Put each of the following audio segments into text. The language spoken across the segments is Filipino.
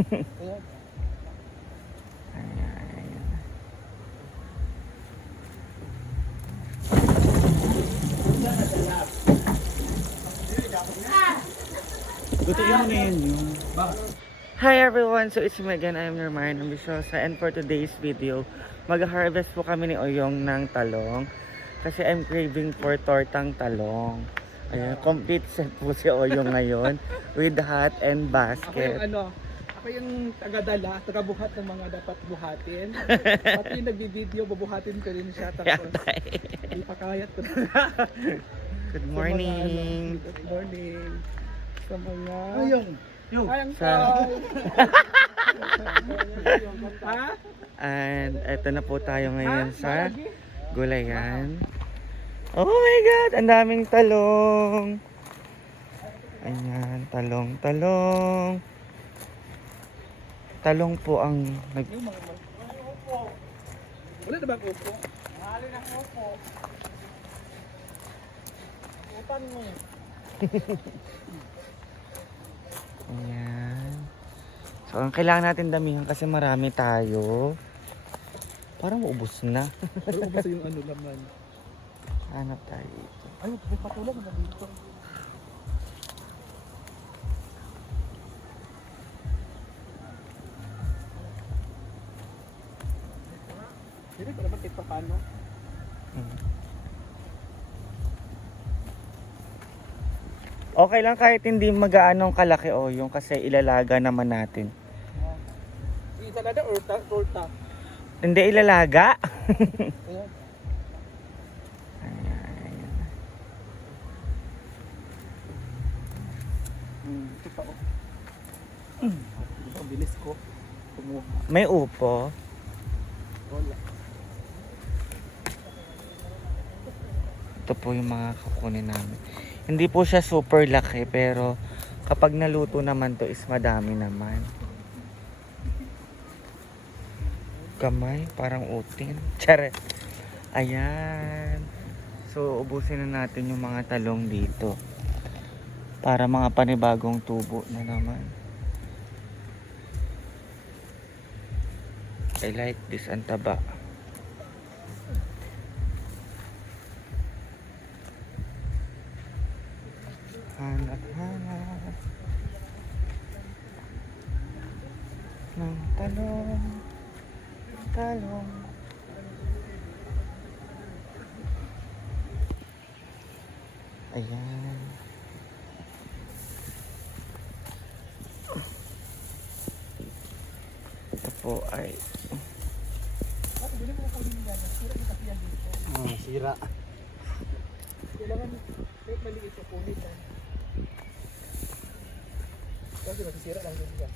Ayan. Gutuin mo na yun yung... Hi everyone! So it's me again, I am your Marian Ambiciosa, and for today's video, mag-harvest po kami ni Oyong ng talong kasi I'm craving for tortang talong. Ayan, complete set po si Oyong ngayon with hat and basket. Ako yung taga-dala, taga-buhat ng mga dapat buhatin. Pati yung nagbi-video, babuhatin ko rin siya. Tapos, hindi pa kayat ko. Good morning! Good morning! Sa mga... Yung Ayang sa... Ha? And eto na po tayo ngayon sa Gulayan. Oh my God! Ang daming talong! Ayan, talong. Talong po ang nag... Wala na bang upo? Mahali ng upo. Upan mo. Ayan. So, ang kailangan natin damihan kasi marami tayo. Parang ubos na. Pero ubos yung ano laman. Hanap tayo. Ay, may patulang na dito. Hindi ko naman kahit pa paano. Okay lang kahit hindi magaanong kalaki o yung kasi ilalaga naman natin. Isa na or torta. Hindi ilalaga. Ayan. Ito pa oh. Ang bilis ko. Kumuha. May upo. Wala. Ito po yung mga kukunin namin. Hindi po siya super laki pero kapag naluto naman to is madami naman. Kamay, parang utin. Charet. Ayan. So, ubusin na natin yung mga talong dito. Para mga panibagong tubo na naman. I like this, ang taba. Hanap ng talong. Ayan. Ito po ay Sira. Kailangan kahit maliit sa punit. Kasi masisira lang din yan.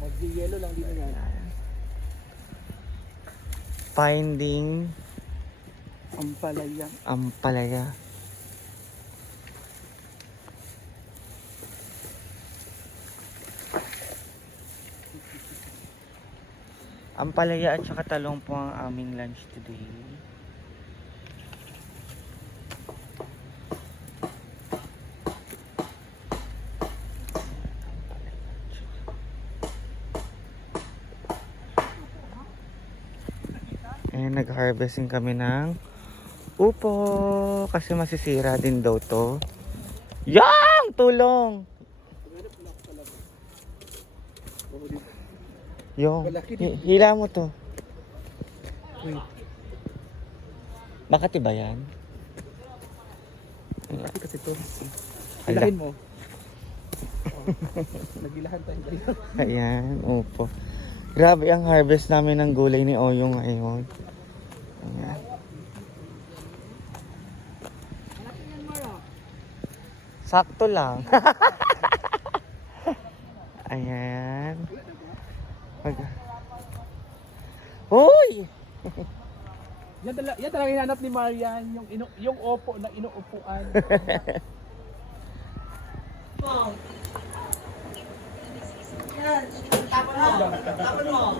Mag-yellow lang din yan. finding Ampalaya. ampalaya. Ampalaya at saka talong po ang aming lunch today. And nag-harvesting kami ng upo kasi masisira din daw to. Yang! Tulong! Yung, hila mo to. Wait. Makati ba yan? Kasi kasi to. Ala. Hilahin mo. Nagilahan tayo. Ayan, upo. Grabe ang harvest namin ng gulay ni Oyong ngayon. Ayan. Sakto lang. Ayan. Hoy! Yan talaga hinanap ni Marian, yung opo na inuupuan. Tapon mo.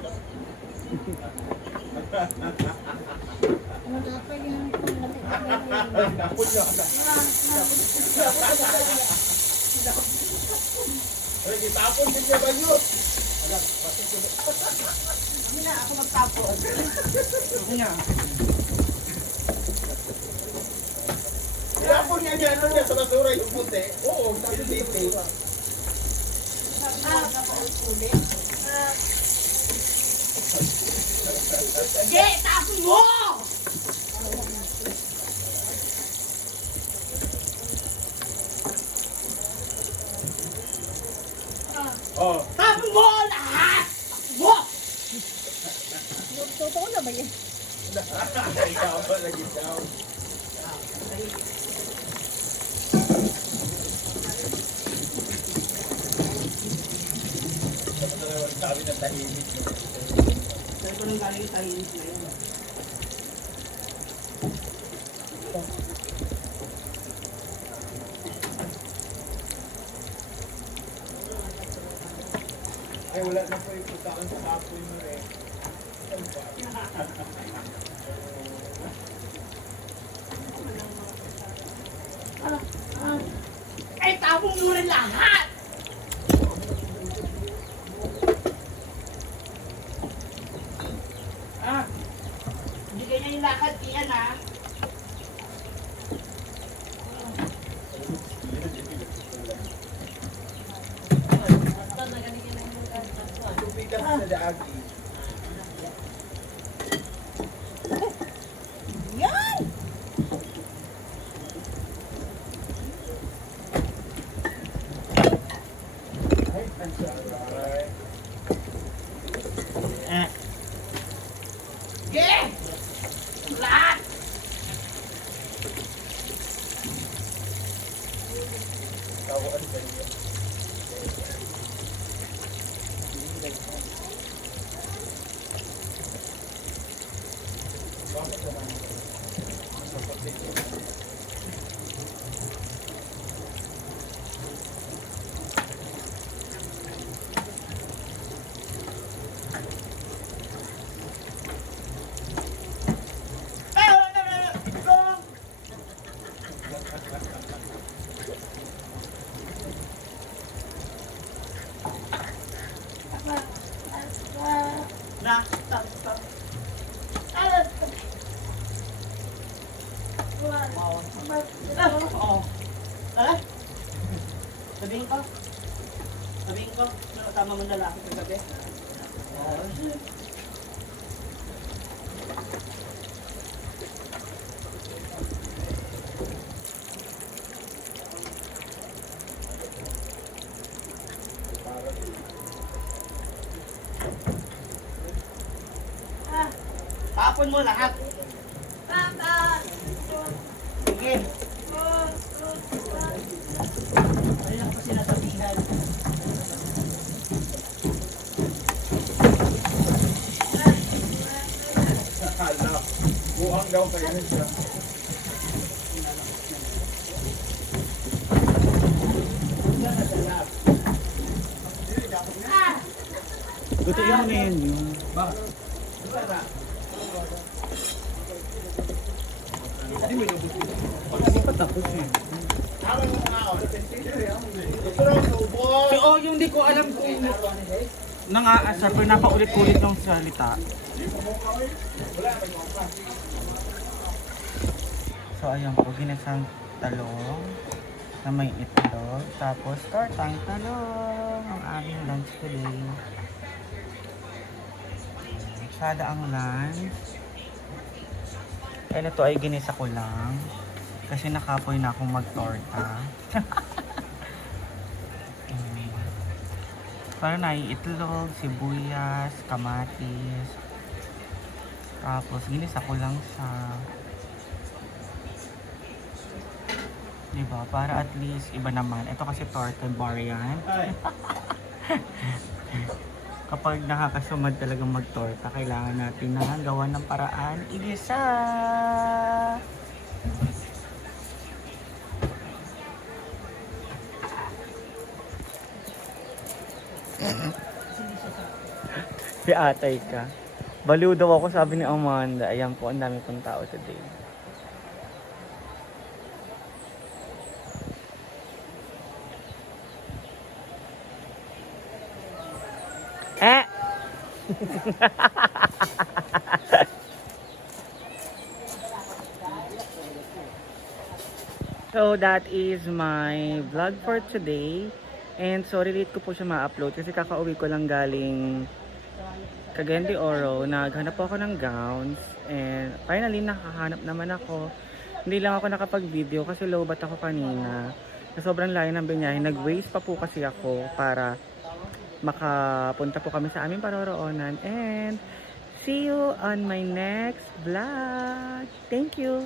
Lagi tapon din niya ba yun? Kami na, ako magtapos. Tapon niya niya, ano niya sa basura yung puti. Oo, sabi dito. Sige, tapon mo! Oh. Tapon mo lahat! Tapon mo! Totoo na ba yan? Ikaw ba lagi daw? Sabi ng tahimik. Sabi ko nang galing tayo na yun. Ay, wala na po yung putaan sa kapoy mo eh. Ay, tapon mo rin lahat! Hindi ganyan yung lakad, Ian, ha? Tubigas na daagi. Yan! Ay, ang saray. Sige! Lahat! Tawaan sa iyo. Bakit naman? Sa pagtitin. Na, stop. Oo. Tara. Sabihin ko. Sabihin ko. Nakasama mo lalaki sa gabi. Tapon mo lahat. Sige. Ayun ako sinasabihan. Akala. Buhang daw kayo siya. Gutuin mo na yan yun. Hindi pa tapos eh. So, oh, yung di ko alam kung nangaasar, pero napaulit-ulit yung salita. So, ayan po, ginasang talong na may itlog. Tapos, tortang talong ang aming lunch today. Sada ang lunch. And ito ay ginisa ko lang. Kasi nakapoy na akong magtorta. Para na itlog, sibuyas, kamatis. Tapos ginisa ko lang siya. Diba? Para at least iba naman. Ito kasi torta bar yan. Kapag nakakasumad talagang magtorta, kailangan natin na gawa ng paraan. Igisa! Si atay ka. Baliw daw ako, sabi ni Amanda. Ayan po, ang dami pong tao today. Eh! So that is my vlog for today. And sorry late ko po siya ma-upload kasi kakauwi ko lang galing Cagayan de Oro. Naghanap po ako ng gowns and finally nakahanap naman ako. Hindi lang ako nakapag-video kasi lowbat ako kanina. Sa sobrang layo ng binyahe, nag-waste pa po kasi ako para makapunta po kami sa aming paroroonan. And see you on my next vlog. Thank you!